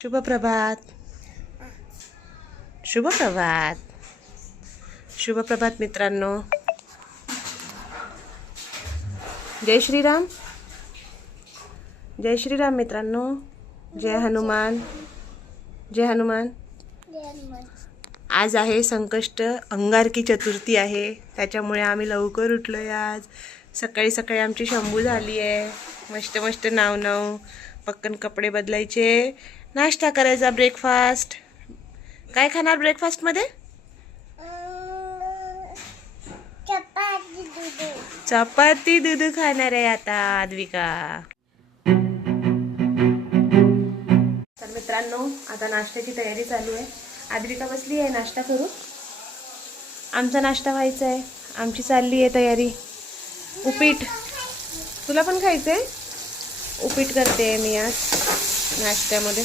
शुभ प्रभात. शुभ प्रभात. शुभ प्रभात मित्रांनो. जय श्रीराम. जय श्रीराम मित्रांनो. जय हनुमान. जय हनुमान. आज आहे संकष्ट अंगारकी चतुर्थी आहे, त्याच्यामुळे आम्ही लवकर उठलोय. आज सकाळी सकाळी आमची शंभू झाली आहे. मस्त मस्त नाव नाव पक्कन कपडे बदलायचे, नाश्ता करायचा, ब्रेकफास्ट. काय खाणार ब्रेकफास्ट मध्ये? चपाती दूध खाणार आहे आता आद्विका. तर मित्रांनो, आता नाश्त्याची तयारी चालू आहे. आद्विका बसली आहे नाश्ता करू. आमचा नाश्ता व्हायचा आहे. आमची चालली आहे तयारी. उपीट. तुला पण खायचं आहे? उपीट करते मी आज नाश्त्यामध्ये.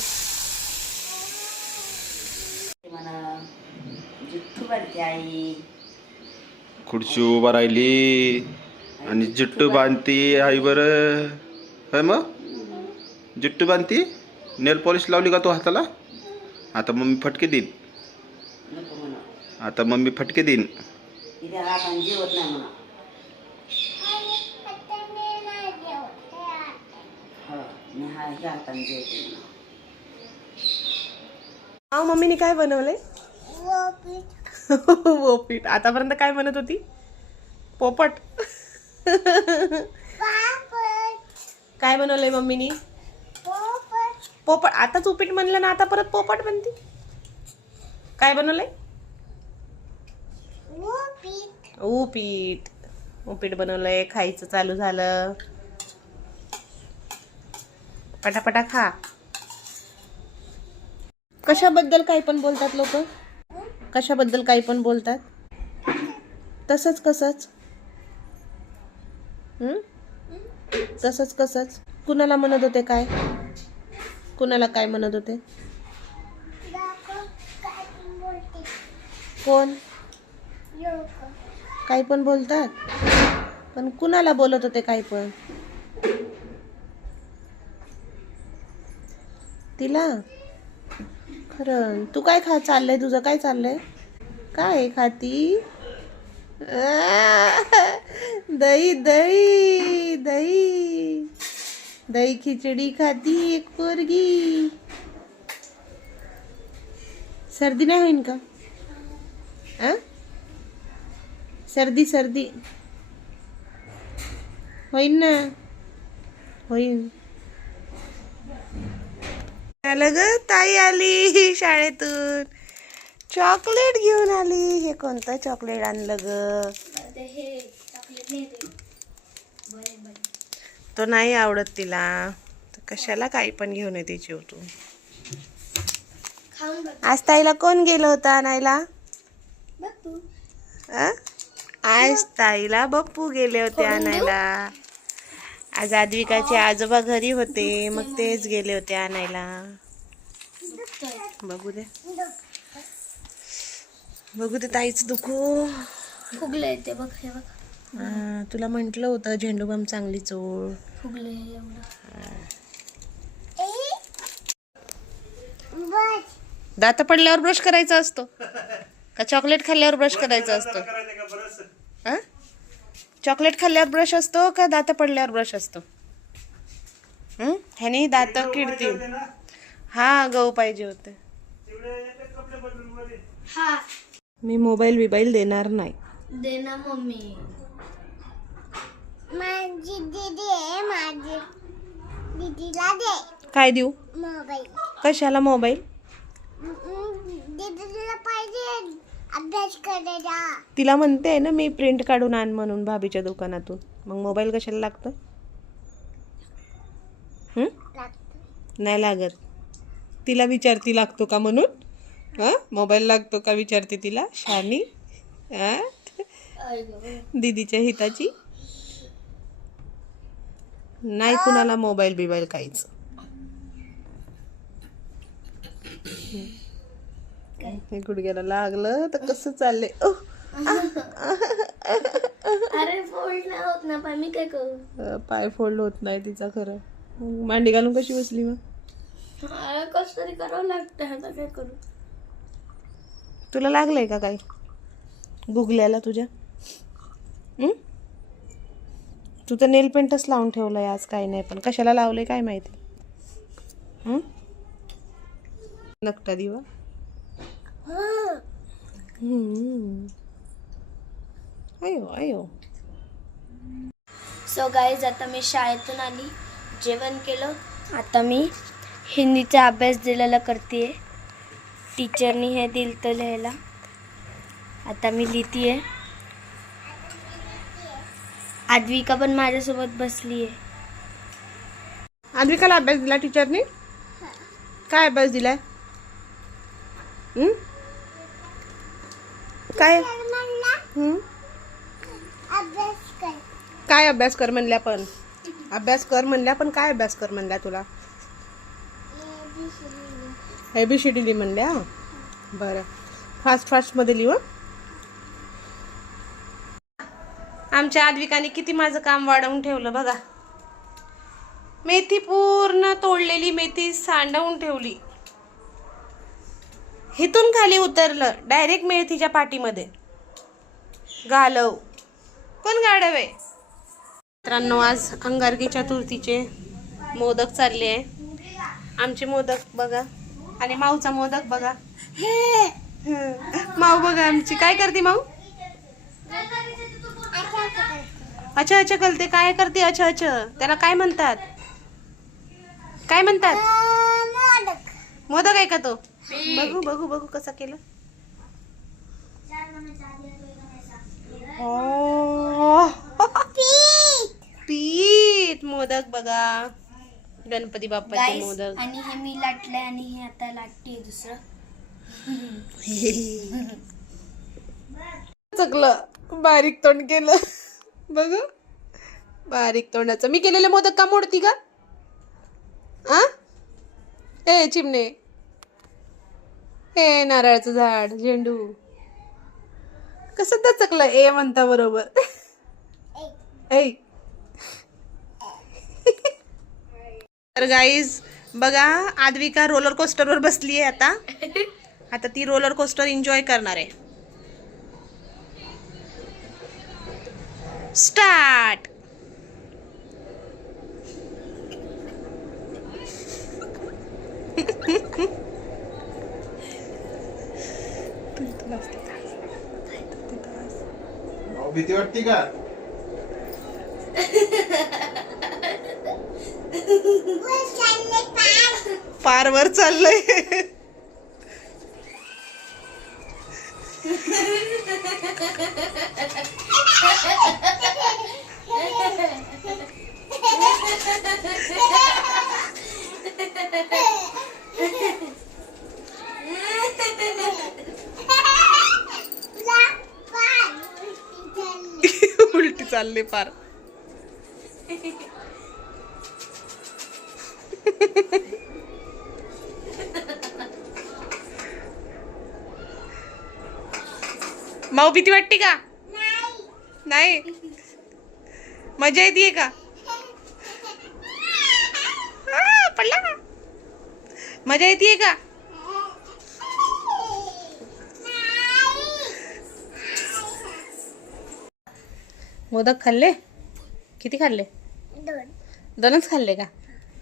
खुर्ची उभा राहिली आणि जुट्टू बांधती आई बरं. काय मग जुट्टू बांधती? नेल पॉलिश लावली का तू हाताला? आता मम्मी फटके देईन. आता मम्मी फटके देईन. मम्मीने काय बनवलंय? उपीट. आतापर्यंत काय म्हणत होती? पोपट. काय बनवलंय मम्मीनी? पोपट. आताच उपीट म्हणलं ना, आता परत पोपट म्हणते. काय बनवलंय? उपीट. उपीट बनवलंय. खायचं चालू झालं. पटापटा खा. कशाबद्दल काही पण बोलतात लोक. कशाबद्दल काही पण बोलतात. तसंच कसंच. तसंच कसंच. कुणाला म्हणत होते काय? कुणाला काय म्हणत होते? कोण? काही पण बोलतात. पण कुणाला बोलत होते काही पण? तिला. खरं. तू काय चाललंय तुझं? काय चाललंय? काय खाती? दही दही दही दही खिचडी खाती एक पोरगी. सर्दी नाही होईन का? सर्दी सर्दी होईन ना. होईन. आलं ग, ताई आली शाळेतून. चॉकलेट घेऊन आली. हे कोणतं चॉकलेट आणलं ग? तो नाही आवडत तिला. तर कशाला काही पण घेऊन येते चिव तू. आज ताईला कोण गेलं होतं आणायला? आज ताईला बप्पू गेले होते आणायला. आज आद्विकाचे आजोबा घरी होते, मग तेच गेले होते आणायला. बघू दे. बघू दे ताईच दुखू. फुगले येते बघ. हे बघ. तुला म्हंटल होतं झेंडूबाम चांगली चोळ. फुगले एवढं. दात पडल्यावर ब्रश करायचा असतो का चॉकलेट खाल्ल्यावर ब्रश करायचा असतो? चॉकलेट खाल्ल्यावर ब्रश असतो का दात पडल्यावर ब्रश असतो? ह्याने दात किडतील. हा, गहू पाहिजे होते. हा. मी मोबाईल देणार नाही. दे ना मम्मी. माझी दीदी आहे. माझी दीदीला दे. काय देऊ? मोबाईल. कशाला मोबाईल? दीदीला पाहिजे अभ्यास करायला. तिला म्हणते ना मी प्रिंट काढून आण म्हणून भाभीच्या दुकानातून. मग मोबाईल कशाला लागतो? नाही लागत. तिला विचारती लागतो का म्हणून? मोबाईल लागतो का विचारते तिला शानी. दीदीच्या हिताची नाही कुणाला मोबाईल बिबाईल काहीच. हे गुडघ्याला लागलं तर कसं चाललंय. अरे फोल्ड नाही होत ना पाय. मी काय करू? पाय फोल्ड होत नाही तिचा. खरं मांडी घालून कशी बसली मग? कसं तरी करावं लागतं, आता काय करू. तुला लागलंय का काही गुगल्याला तुझ्या? तू तर नेल पेंटच लावून ठेवलंय आज. काही नाही, पण कशाला लावलंय काय माहिती. नकटा दिवा. अयो अयो. सो गाईज, आता मी शाळेतून आली, जेवण केलं. आता मी हिंदीचा अभ्यास दिलेला करते. टीचरनी हे दिलं तर लिहायला. आता मी लिहिते. आद्विका पण माझ्यासोबत बसली आहे. आद्विकाला अभ्यास दिला टीचरने? काय अभ्यास दिलाय? काय काय अभ्यास कर म्हणल्या? पण अभ्यास कर म्हणल्या, पण काय अभ्यास कर म्हणल्या तुला? ABCD लिह म्हणल्या. बरं, फास्ट मध्ये लिहू. आमच्या आद्विकाने किती माझं काम वाढवून ठेवलं बघा. मेथी पूर्ण तोडलेली मेथी सांडवून ठेवली. हिथून खाली उतरलं डायरेक्ट मेथीच्या पाठीमध्ये. गालव कोण गाढव आहे? मित्रांनो, आज अंगारकी चतुर्थीचे मोदक चालले आहे. आमचे मोदक बघा आणि माऊचा मोदक बघा. माऊ बघा आमची काय करते. माऊ अच्छा अच्छा करते. काय करते? अच्छा अच्छा. त्याला काय म्हणतात? काय म्हणतात? मोदक आहे का तो? बघू बघू बघू कसा केलं. पीठ मोदक बघा. गणपती बाप्पाचे मोदक. आणि हे मी लाटलंय आणि हे आता लाटते दुसरं. चकलं बारीक तोंड केलं बघ. बारीक तोंडाचं. मी केलेले मोदक का मोडती का? ए चिमणे. हे नारळाचं झाड, झेंडू. कसं दचकलं ए म्हणता बरोबर. ए तर गाईज बघा, आद्विका रोलर कोस्टरवर बसली आहे. आता ती रोलर कोस्टर एन्जॉय करणार आहे. स्टार्ट. भीती वाटते का? पारवर चाललंय. उलटी चालले पार. माऊ भीती वाटते का? नाही. मजा येते का? पडला का? मजा येते का? मोदक खाल्ले? किती खाल्ले? दोनच खाल्ले का?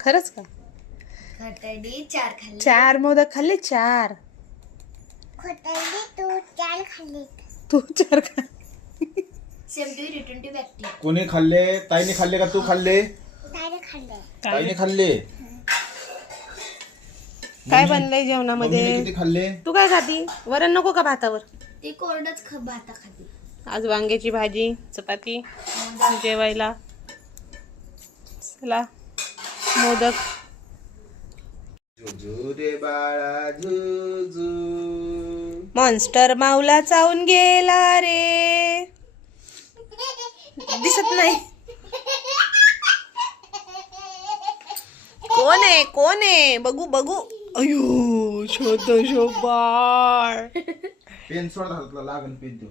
खरंच का? 4 खाल्ले. 4 मोदक खाल्ले? 4. तू 4 खा. Same to return to back. कोणी खाल्ले? ताईने खाल्ले का तू खाल्ले? ताईने खाल्ले. काय बनलंय जेवणामध्ये? मम्मीने किती खाल्ले? तू काय खाती? वरण नको का भातावर? ते कोरडच भाता खाते. आज वांग्याची भाजी, चपाती जेवायला. चला मोदक. झुझू रे बाळा झुझू. मॉन्स्टर माऊला चावून गेला रे. दिसत नाही. कोण आहे? कोण आहे? बघू बघू. अयो शोध शोबाळ. पेन सोडा हातला लागन पेन तो.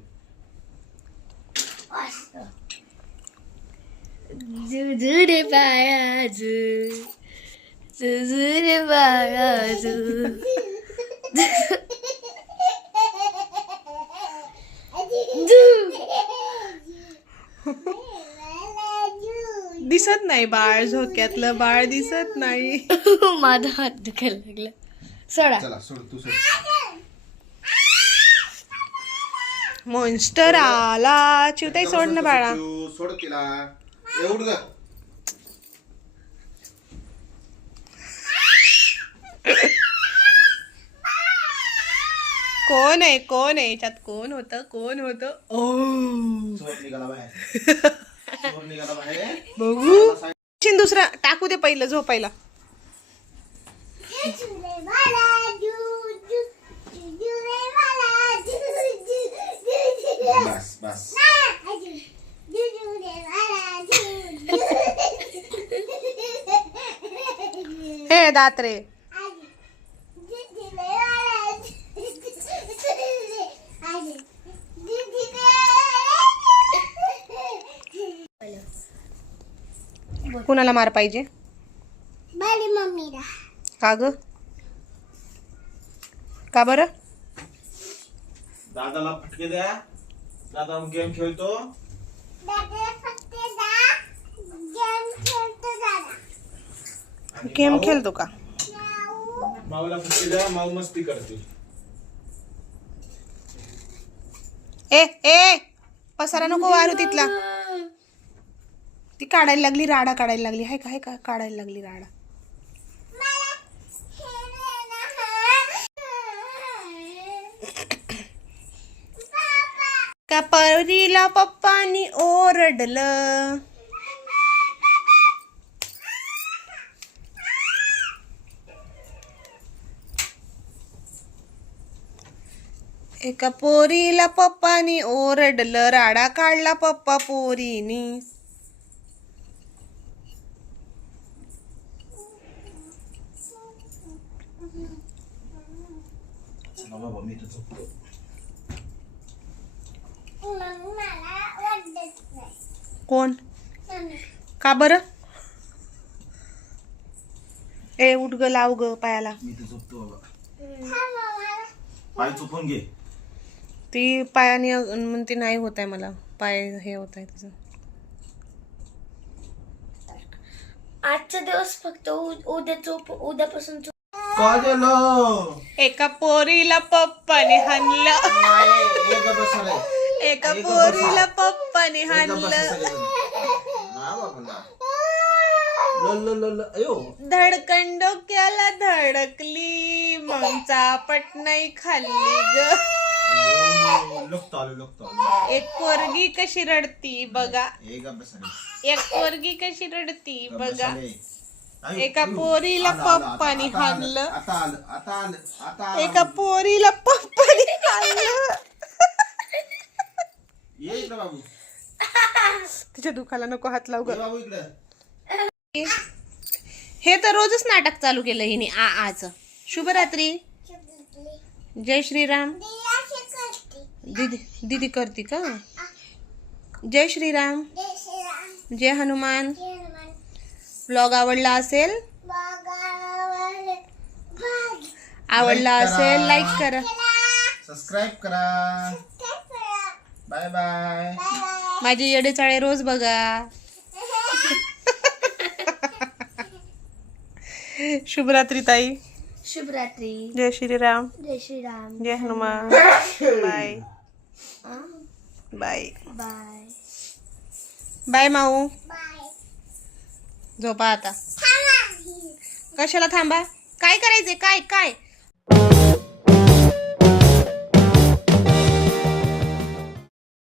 झुझू रे बाळा झुझू. रे बाळा तू. दिसत नाही बाळ, झोक्यातलं बाळ दिसत नाही. माझा हात दुखायला लागला. सोडा. चला सोड तू सोड. मॉन्स्टर आला. चिवताई सोड ना बाळा. सोड तिला. एवढं ग. कोण आहे कोण आहे याच्यात? कोण होतं कोण होतं? ओ सोड निघाला बाहेर. सोड निघाला बाहेर. बघू. दुसरा टाकू दे पहिलं झोपायला. बस बस. हे दात्रे. कुणाला मार पाहिजे? मम्मीला. का ग? का बरं? दादाला फटके द्या. दादा गेम खेळतो. गेम खेळतो का? माऊला फटके द्या. माऊ मस्ती करते. ए ए पसारा नको वारू तिथला. ती काढायला लागली, राडा काढायला लागली. हाय का काढायला लागली राडा. का परीला पप्पानी ओरडलं. एका पोरीला पप्पानी ओरडलं, राडा काढला पप्पा पोरीनी. बाबा मी तर झोपतो. कोण? का बरं? ए उठ ग, लाव ग पायाला. मी तर झोपतो बाबा. पाय चुपून घे. ती पायाने म्हणते नाही होत आहे मला, पाय हे होत आहे तिचं. आजचा दिवस फक्त उद्यापासून का झालं? एका पोरीला पप्पाने हाणलं. नाही, एक बस रे. एका पोरीला पप्पाने हाणलं. धडकन डोक्याला धडकली, मग चापट नाही खाल्ली ग. एक पोरगी कशी रडती बघा. एक पोरगी कशी रडती बघा. एका पोरीला पप्पानी हाणलं. एका पोरीला पप्पानी हाणलं. तिच्या दुखाला नको हात लावू ग. हे तर रोजच नाटक चालू केलं हिने आज. शुभरात्री. जय श्रीराम. दीदी करती का? जय श्रीराम. जय हनुमान. ब्लॉग आवडला असेल लाईक करा, सबस्क्राईब करा. Bye bye. माझे येडे चाळे रोज बघा. शुभरात्री ताई. शुभरात्री. जय श्रीराम. जय श्रीराम. जय Hanuman. Bye bye bye bye माऊ. झोपा आता. कशाला थांबा? काय करायचंय? काय काय